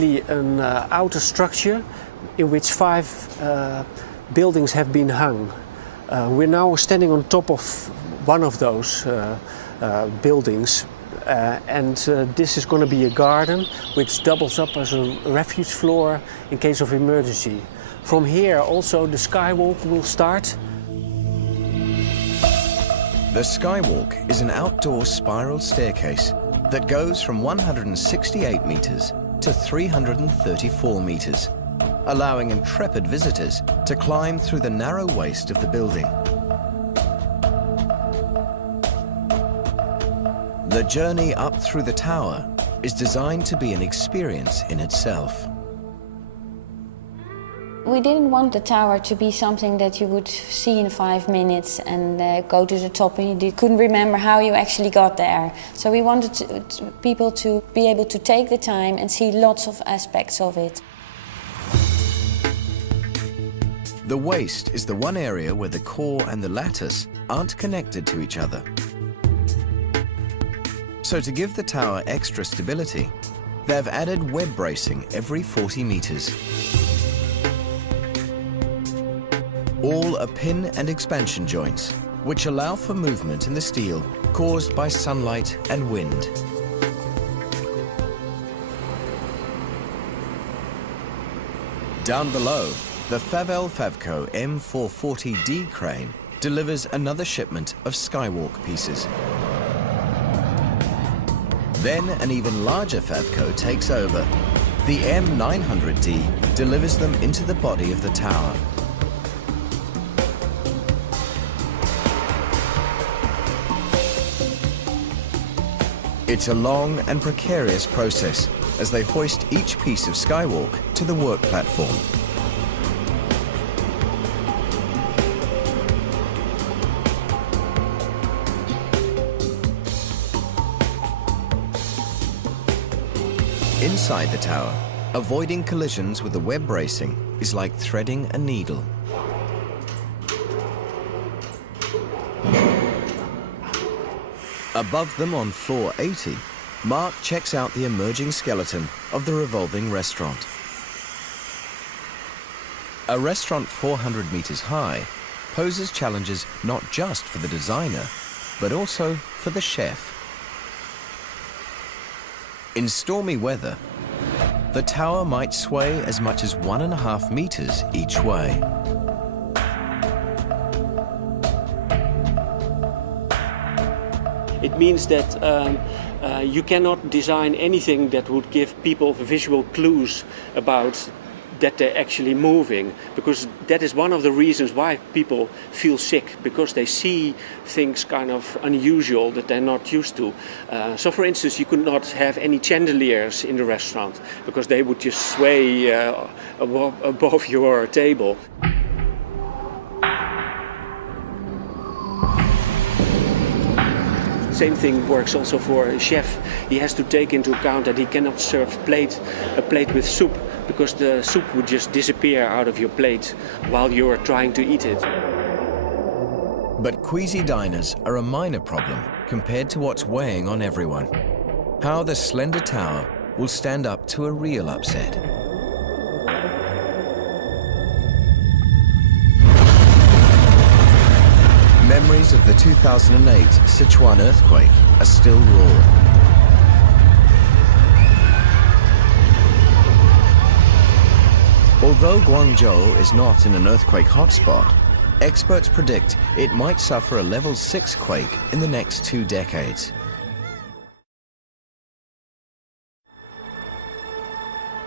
An outer structure in which 5 buildings have been hung. We're now standing on top of one of those buildings, and this is going to be a garden which doubles up as a refuge floor in case of emergency. From here also the skywalk will start. The skywalk is an outdoor spiral staircase that goes from 168 meters to 334 meters, allowing intrepid visitors to climb through the narrow waist of the building. The journey up through the tower is designed to be an experience in itself. We didn't want the tower to be something that you would see in 5 minutes and go to the top and you couldn't remember how you actually got there. So we wanted people to be able to take the time and see lots of aspects of it. The waist is the one area where the core and the lattice aren't connected to each other. So to give the tower extra stability, they've added web bracing every 40 meters. All are pin and expansion joints, which allow for movement in the steel caused by sunlight and wind. Down below, the Favel Favco M440D crane delivers another shipment of skywalk pieces. Then an even larger Favco takes over. The M900D delivers them into the body of the tower. It's a long and precarious process as they hoist each piece of skywalk to the work platform. Inside the tower, avoiding collisions with the web bracing is like threading a needle. Above them on floor 80, Mark checks out the emerging skeleton of the revolving restaurant. A restaurant 400 meters high poses challenges not just for the designer, but also for the chef. In stormy weather, the tower might sway as much as 1.5 meters each way. It means that you cannot design anything that would give people visual clues about that they're actually moving, because that is one of the reasons why people feel sick, because they see things kind of unusual that they're not used to. So for instance, you could not have any chandeliers in the restaurant because they would just sway above your table. Same thing works also for a chef. He has to take into account that he cannot serve a plate with soup, because the soup would just disappear out of your plate while you're trying to eat it. But queasy diners are a minor problem compared to what's weighing on everyone. How the slender tower will stand up to a real upset. Memories of the 2008 Sichuan earthquake are still raw. Although Guangzhou is not in an earthquake hotspot, experts predict it might suffer a level 6 quake in the next 2 decades.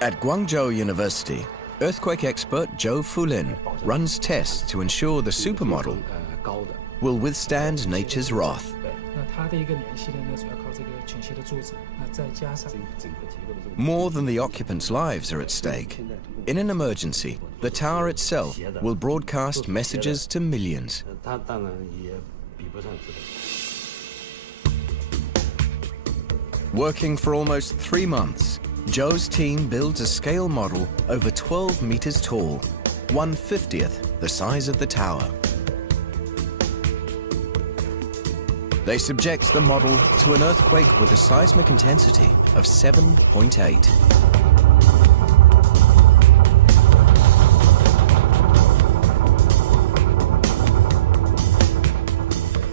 At Guangzhou University, earthquake expert Jyu4 runs tests to ensure the supermodel will withstand nature's wrath. More than the occupants' lives are at stake. In an emergency, the tower itself will broadcast messages to millions. Working for almost 3 months, Zhou's team builds a scale model over 12 meters tall, 1/50th the size of the tower. They subject the model to an earthquake with a seismic intensity of 7.8.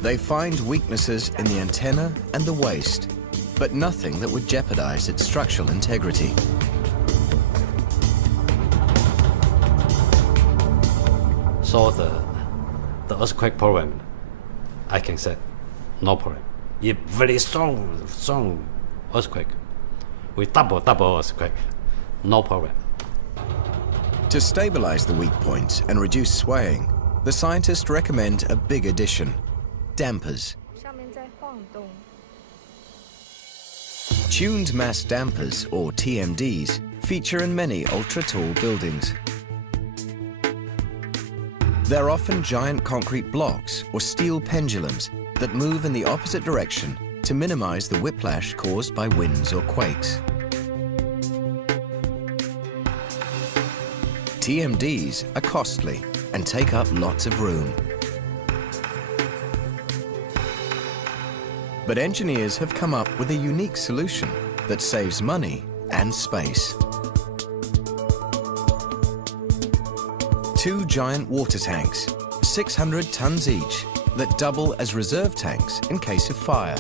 They find weaknesses in the antenna and the waist, but nothing that would jeopardize its structural integrity. So the earthquake problem, I can say, no problem. If very strong earthquake, with double earthquake, no problem. To stabilize the weak points and reduce swaying, the scientists recommend a big addition: dampers. Tuned mass dampers, or TMDs, feature in many ultra-tall buildings. They're often giant concrete blocks or steel pendulums that move in the opposite direction to minimize the whiplash caused by winds or quakes. TMDs are costly and take up lots of room. But engineers have come up with a unique solution that saves money and space. Two giant water tanks, 600 tons each, that double as reserve tanks in case of fire.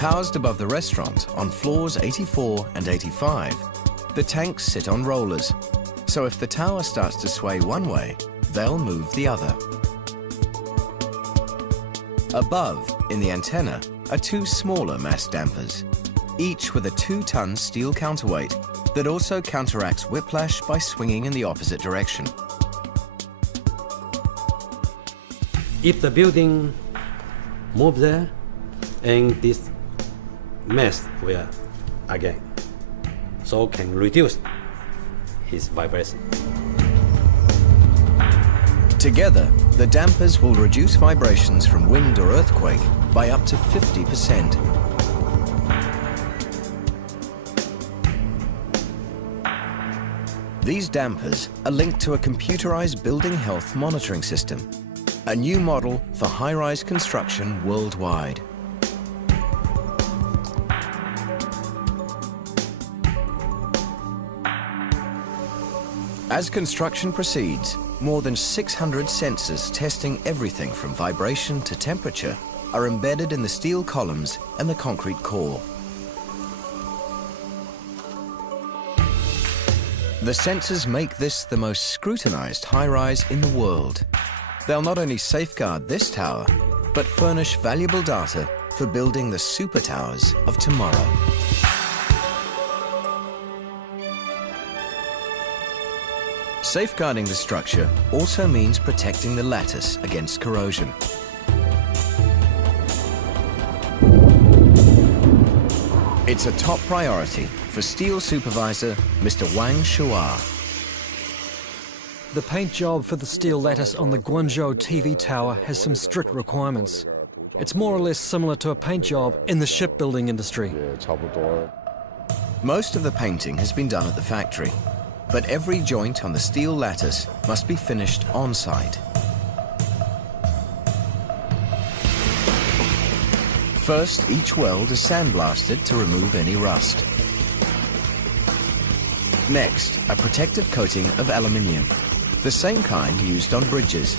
Housed above the restaurant on floors 84 and 85, the tanks sit on rollers, so if the tower starts to sway one way, they'll move the other. Above, in the antenna, are two smaller mass dampers, each with a 2-ton steel counterweight that also counteracts whiplash by swinging in the opposite direction. If the building move there, and this mass will again, so can reduce his vibration. Together, the dampers will reduce vibrations from wind or earthquake by up to 50%. These dampers are linked to a computerized building health monitoring system, a new model for high-rise construction worldwide. As construction proceeds, more than 600 sensors testing everything from vibration to temperature are embedded in the steel columns and the concrete core. The sensors make this the most scrutinized high-rise in the world. They'll not only safeguard this tower, but furnish valuable data for building the super towers of tomorrow. Safeguarding the structure also means protecting the lattice against corrosion. It's a top priority for steel supervisor Mr. Wang Jyu4. The paint job for the steel lattice on the Guangzhou TV tower has some strict requirements. It's more or less similar to a paint job in the shipbuilding industry. Most of the painting has been done at the factory, but every joint on the steel lattice must be finished on-site. First, each weld is sandblasted to remove any rust. Next, a protective coating of aluminium, the same kind used on bridges.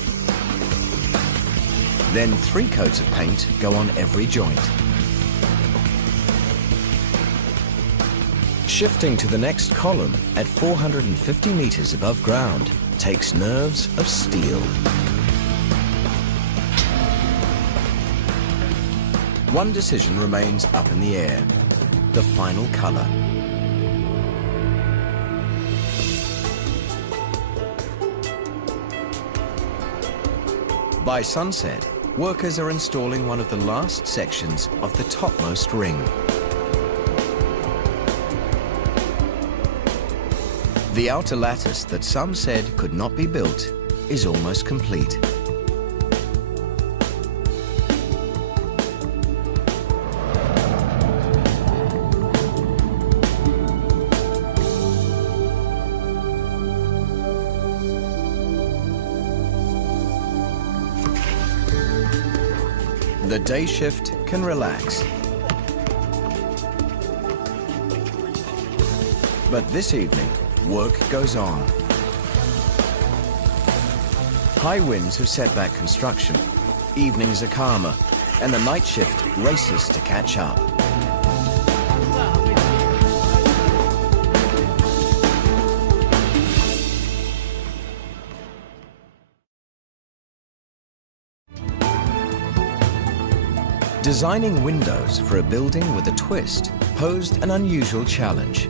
Then 3 coats of paint go on every joint. Shifting to the next column at 450 meters above ground takes nerves of steel. One decision remains up in the air: the final color. By sunset, workers are installing one of the last sections of the topmost ring. The outer lattice that some said could not be built is almost complete. The day shift can relax. But this evening, work goes on. High winds have set back construction. Evenings are calmer, and the night shift races to catch up. Designing windows for a building with a twist posed an unusual challenge.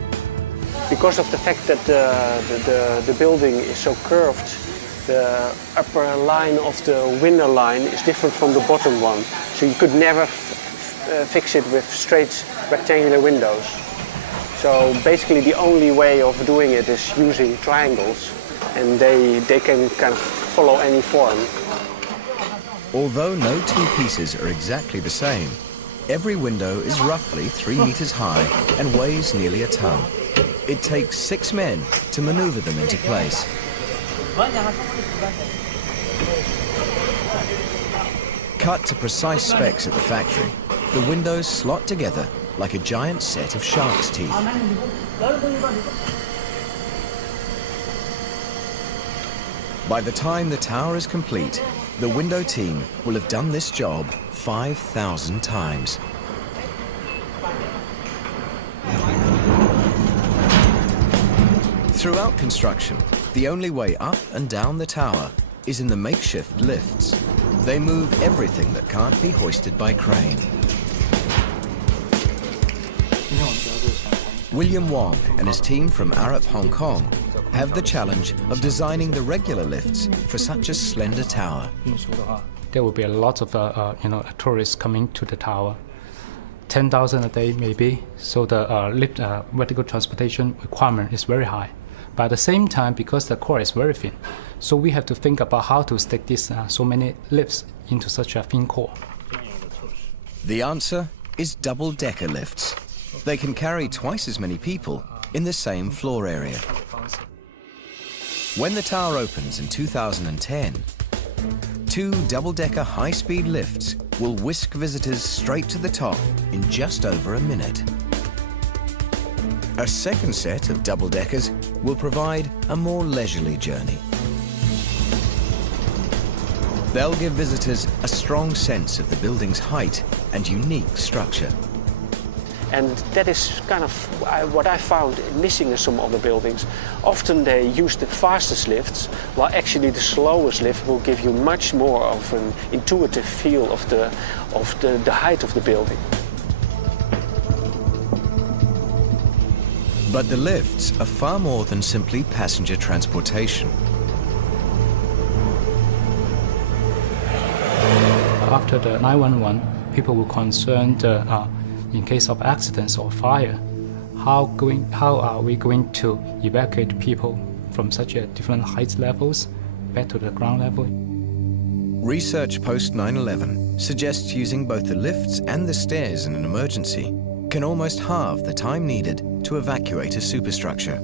Because of the fact that the building is so curved, the upper line of the window line is different from the bottom one. So you could never fix it with straight rectangular windows. So basically the only way of doing it is using triangles, and they can kind of follow any form. Although no two pieces are exactly the same, every window is roughly 3 meters high and weighs nearly a ton. It takes 6 men to maneuver them into place. Cut to precise specs at the factory, the windows slot together like a giant set of shark's teeth. By the time the tower is complete, the window team will have done this job 5,000 times. Throughout construction, the only way up and down the tower is in the makeshift lifts. They move everything that can't be hoisted by crane. William Wong and his team from Arup, Hong Kong, have the challenge of designing the regular lifts for such a slender tower. There will be a lot of tourists coming to the tower, 10,000 a day maybe. So the lift vertical transportation requirement is very high. But at the same time, because the core is very thin, so we have to think about how to stick this so many lifts into such a thin core. The answer is double-decker lifts. They can carry twice as many people in the same floor area. When the tower opens in 2010, 2 double-decker high-speed lifts will whisk visitors straight to the top in just over a minute. A second set of double-deckers will provide a more leisurely journey. They'll give visitors a strong sense of the building's height and unique structure. And that is kind of what I found missing in some other buildings. Often they use the fastest lifts, while actually the slowest lift will give you much more of an intuitive feel of the height of the building. But the lifts are far more than simply passenger transportation. After the 911, people were concerned in case of accidents or fire, how are we going to evacuate people from such a different height levels back to the ground level? Research post 9/11 suggests using both the lifts and the stairs in an emergency can almost halve the time needed to evacuate a superstructure.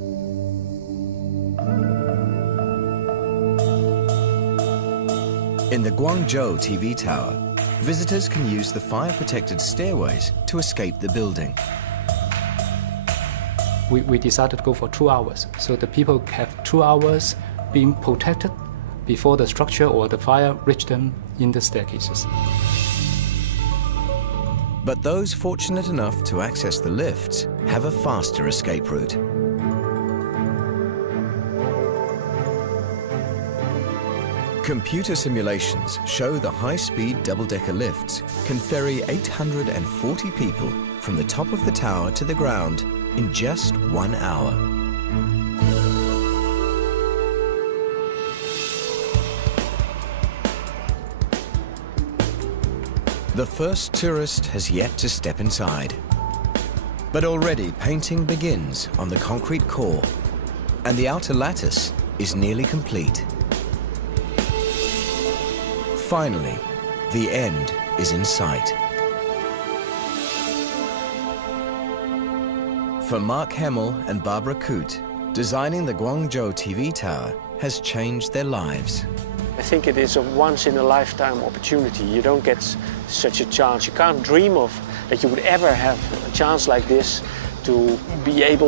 In the Guangzhou TV tower, visitors can use the fire-protected stairways to escape the building. We decided to go for 2 hours, so the people have 2 hours being protected before the structure or the fire reach them in the staircases. But those fortunate enough to access the lifts have a faster escape route. Computer simulations show the high-speed double-decker lifts can ferry 840 people from the top of the tower to the ground in just 1 hour. The first tourist has yet to step inside. But already painting begins on the concrete core, and the outer lattice is nearly complete. Finally, the end is in sight. For Mark Hemmel and Barbara Coote, designing the Guangzhou TV tower has changed their lives. I think it is a once-in-a-lifetime opportunity. You don't get such a chance. You can't dream of that you would ever have a chance like this to be able